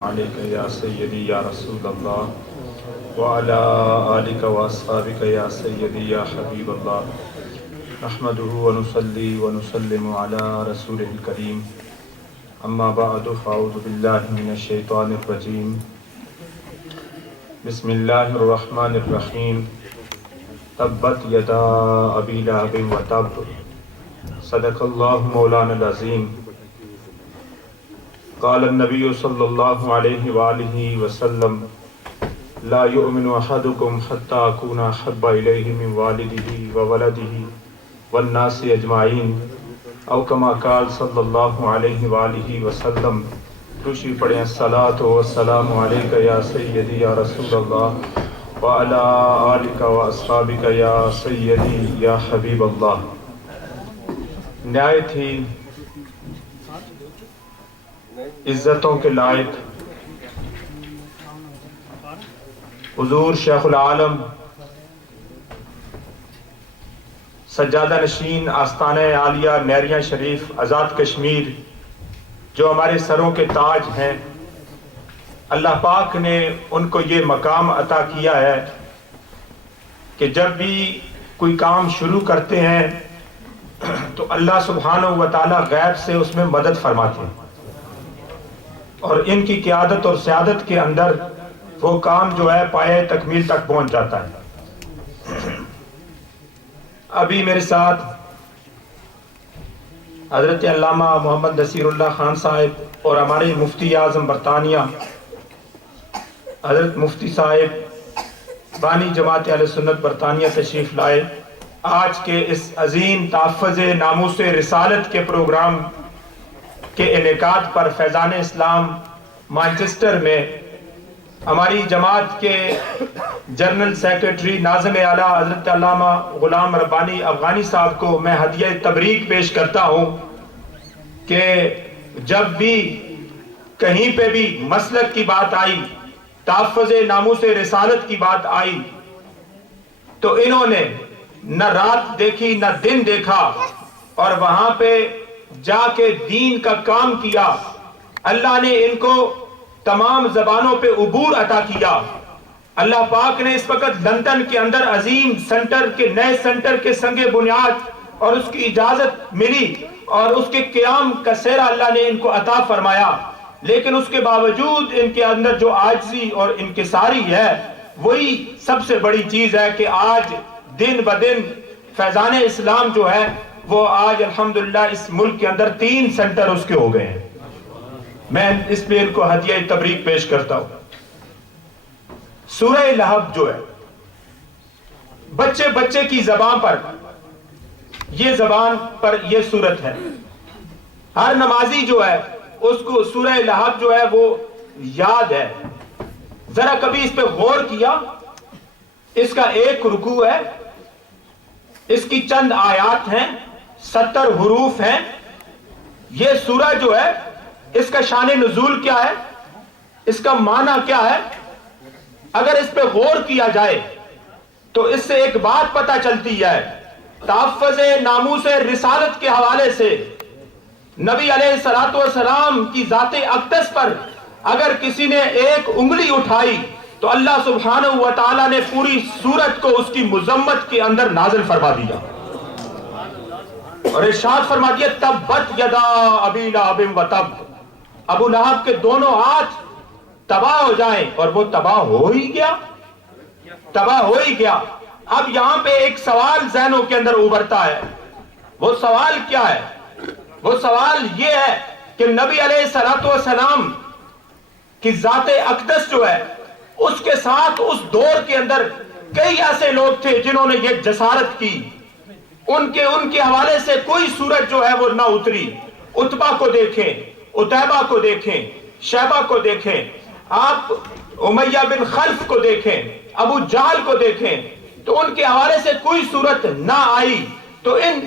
علیک یا سیدی یا رسول اللہ وعلی آلک و اصحابک یا سیدی یا حبیب اللہ نحمدہ ونصلی ونسلم علی رسولہ الکریم اما بعد فاعوذ باللہ من الشیطان الرجیم بسم اللہ الرحمن الرحیم تبت یدا ابی لہب وتب صدق اللہ مولانا العظیم قال النبی صلی اللہ علیہ وآلہ وسلم لا یؤمن احدکم حتی اکون احب الیہ من والدہ وولدہ والناس اجمعین او کما قال صلی اللہ علیہ وآلہ وسلم۔ دوسری پڑھیں الصلاۃ والسلام علیک یا سیدی یا رسول اللہ وعلی آلک و اصحابک یا سیدی یا حبیب اللہ۔ نہایت ہی عزتوں کے لائق حضور شیخ العالم سجادہ نشین آستانہ عالیہ نیریاں شریف آزاد کشمیر جو ہمارے سروں کے تاج ہیں، اللہ پاک نے ان کو یہ مقام عطا کیا ہے کہ جب بھی کوئی کام شروع کرتے ہیں تو اللہ سبحانہ و تعالی غیب سے اس میں مدد فرماتے ہیں، اور ان کی قیادت اور سیادت کے اندر وہ کام جو ہے پائے تکمیل تک پہنچ جاتا ہے۔ ابھی میرے ساتھ حضرت علامہ محمد نصیر اللہ خان صاحب اور ہمارے مفتی اعظم برطانیہ حضرت مفتی صاحب بانی جماعت اہل سنت برطانیہ تشریف لائے۔ آج کے اس عظیم تحفظ ناموس رسالت کے پروگرام کے انعقاد پر فیضان اسلام مانچسٹر میں ہماری جماعت کے جنرل سیکرٹری ناظم اعلیٰ حضرت علامہ غلام ربانی افغانی صاحب کو میں ہدیہ تبریک پیش کرتا ہوں کہ جب بھی کہیں پہ بھی مسلک کی بات آئی، تحفظ ناموس رسالت کی بات آئی، تو انہوں نے نہ رات دیکھی نہ دن دیکھا اور وہاں پہ جا کے دین کا کام کیا۔ اللہ نے ان کو تمام زبانوں پہ عبور عطا کیا۔ اللہ پاک نے اس وقت لندن کے اندر عظیم سنٹر کے نئے سنٹر کے سنگ بنیاد اور اس کی اجازت ملی اور اس کے قیام کا سہرا اللہ نے ان کو عطا فرمایا، لیکن اس کے باوجود ان کے اندر جو عاجزی اور انکساری ہے وہی سب سے بڑی چیز ہے کہ آج دن بدن فیضان اسلام جو ہے وہ آج الحمدللہ اس ملک کے اندر 3 سنٹر اس کے ہو گئے ہیں۔ میں اس پہ ان کو ہدیہ تبریک پیش کرتا ہوں۔ سورہ لہب جو ہے بچے بچے کی زبان پر یہ سورت ہے۔ ہر نمازی جو ہے اس کو سورہ لہب جو ہے وہ یاد ہے۔ ذرا کبھی اس پہ غور کیا؟ اس کا 1 رکوع ہے، اس کی چند آیات ہیں، 70 حروف ہیں۔ یہ سورہ جو ہے اس کا شان نزول کیا ہے، اس کا معنی کیا ہے، اگر اس پہ غور کیا جائے تو اس سے ایک بات پتہ چلتی ہے۔ تحفظ ناموس رسالت کے حوالے سے نبی علیہ السلام کی ذات اقدس پر اگر کسی نے 1 انگلی اٹھائی تو اللہ سبحانہ و تعالی نے پوری سورت کو اس کی مذمت کے اندر نازل فرما دیا اور ارشاد فرما دیا تبت یدا ابی لہب وتب، ابو لہب کے دونوں ہاتھ تباہ ہو جائیں، اور وہ تباہ ہو ہی گیا۔ اب یہاں پہ ایک سوال ذہنوں کے اندر ابھرتا ہے۔ وہ سوال کیا ہے؟ وہ سوال یہ ہے کہ نبی علیہ السلام کی ذات اقدس جو ہے اس کے ساتھ اس دور کے اندر کئی ایسے لوگ تھے جنہوں نے یہ جسارت کی، ان کے حوالے سے کوئی سورت جو ہے وہ نہ اتری۔ عتبہ کو دیکھیں، عتیبہ کو دیکھیں، شیبہ کو دیکھیں، آپ امیہ بن خلف کو دیکھیں، ابو جہل کو دیکھیں، تو ان کے حوالے سے کوئی سورت نہ آئی۔ تو ان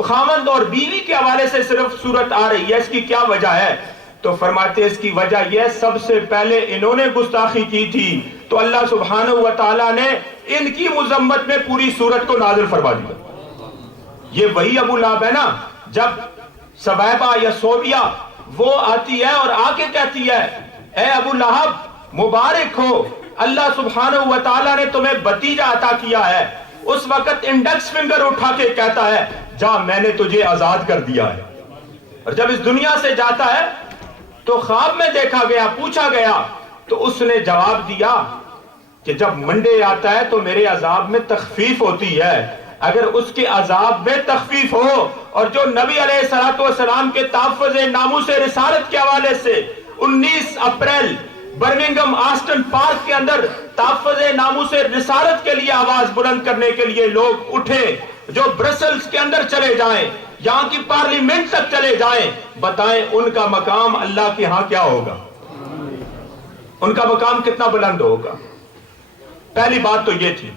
خاوند اور بیوی کے حوالے سے صرف سورت آ رہی ہے، اس کی کیا وجہ ہے؟ تو فرماتے اس کی وجہ یہ سب سے پہلے انہوں نے گستاخی کی تھی تو اللہ سبحانہ و تعالیٰ نے ان کی مذمت میں پوری سورت کو نازل فرما دیا۔ یہ وہی ابو لہب ہے نا، جب سبیبہ یا صوبیہ وہ آتی ہے اور آ کے کہتی ہے اے ابو لہب مبارک ہو, اللہ سبحانہ و تعالیٰ نے تمہیں بتیجا عطا کیا ہے. اس وقت انڈیکس فنگر اٹھا کے کہتا ہے جا میں نے تجھے آزاد کر دیا ہے. اور جب اس دنیا سے جاتا ہے تو خواب میں دیکھا گیا, پوچھا گیا, تو اس نے جواب دیا کہ جب منڈے آتا ہے تو میرے عذاب میں تخفیف ہوتی ہے. اگر اس کے عذاب میں تخفیف ہو, اور جو نبی علیہ السلام کے تحفظ ناموس رسالت کے حوالے سے 19 اپریل برمنگھم آسٹن پارک کے اندر تحفظ ناموس رسالت کے لیے آواز بلند کرنے کے لیے لوگ اٹھے, جو برسلز کے اندر چلے جائیں, یہاں کی پارلیمنٹ تک چلے جائیں, بتائیں ان کا مقام اللہ کے ہاں کیا ہوگا, ان کا مقام کتنا بلند ہوگا. پہلی بات تو یہ تھی.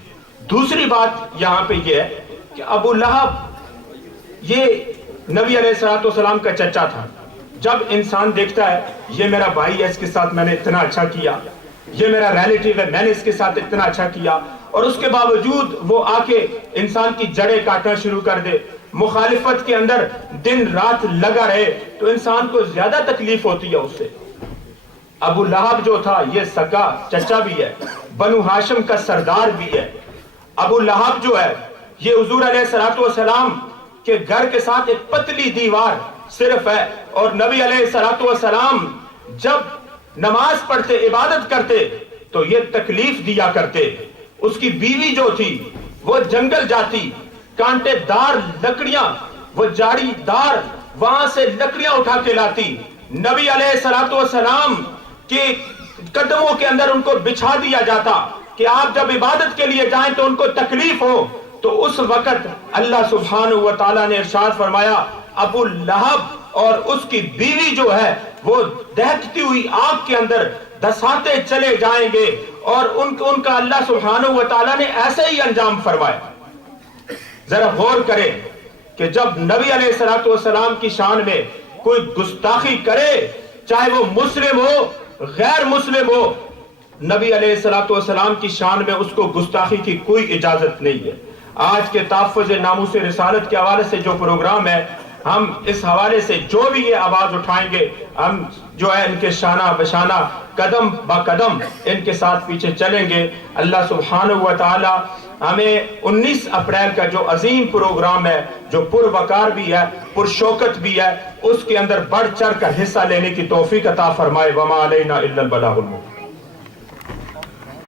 دوسری بات یہاں پہ یہ ہے کہ ابو لہب یہ نبی علیہ السلام کا چچا تھا. جب انسان دیکھتا ہے یہ میرا بھائی ہے, اس کے ساتھ میں نے اتنا اچھا کیا, یہ میرا ریلیٹیو ہے, میں نے اس کے ساتھ اتنا اچھا کیا, اور اس کے باوجود وہ آ کے انسان کی جڑیں کاٹنا شروع کر دے, مخالفت کے اندر دن رات لگا رہے, تو انسان کو زیادہ تکلیف ہوتی ہے اس سے. ابو لہب جو تھا یہ سگا چچا بھی ہے, بنو ہاشم کا سردار بھی ہے. ابو لہب جو ہے یہ حضور علیہ السلام کے گھر کے ساتھ ایک پتلی دیوار صرف ہے, اور نبی علیہ السلام جب نماز پڑھتے, عبادت کرتے تو یہ تکلیف دیا کرتے. اس کی بیوی جو تھی وہ جنگل جاتی, کانٹے دار لکڑیاں, وہ جاڑی دار وہاں سے لکڑیاں اٹھا کے لاتی. نبی علیہ السلام کے قدموں کے اندر ان کو بچھا دیا جاتا کہ آپ جب عبادت کے لیے جائیں تو ان کو تکلیف ہو. تو اس وقت اللہ سبحانہ و تعالیٰ نے ارشاد فرمایا ابو لہب اور اس کی بیوی جو ہے وہ دہکتی ہوئی آگ کے اندر دساتے چلے جائیں گے, اور ان کا اللہ سبحانہ و تعالیٰ نے ایسے ہی انجام فرمایا. ذرا غور کریں کہ جب نبی علیہ السلام کی شان میں کوئی گستاخی کرے, چاہے وہ مسلم ہو غیر مسلم ہو, نبی علیہ السلام کی شان میں اس کو گستاخی کی کوئی اجازت نہیں ہے. آج کے تحفظ ناموس رسالت کے حوالے سے جو پروگرام ہے, ہم اس حوالے سے جو بھی یہ آواز اٹھائیں گے, ہم جو ہے ان کے شانہ بشانہ قدم با قدم ان کے ساتھ پیچھے چلیں گے. اللہ سبحانہ و تعالی ہمیں 19 اپریل کا جو عظیم پروگرام ہے, جو پروقار بھی ہے, پرشوکت بھی ہے, اس کے اندر بڑھ چڑھ کر حصہ لینے کی توفیق عطا فرمائے. وما علینا الا البلاغ المبین.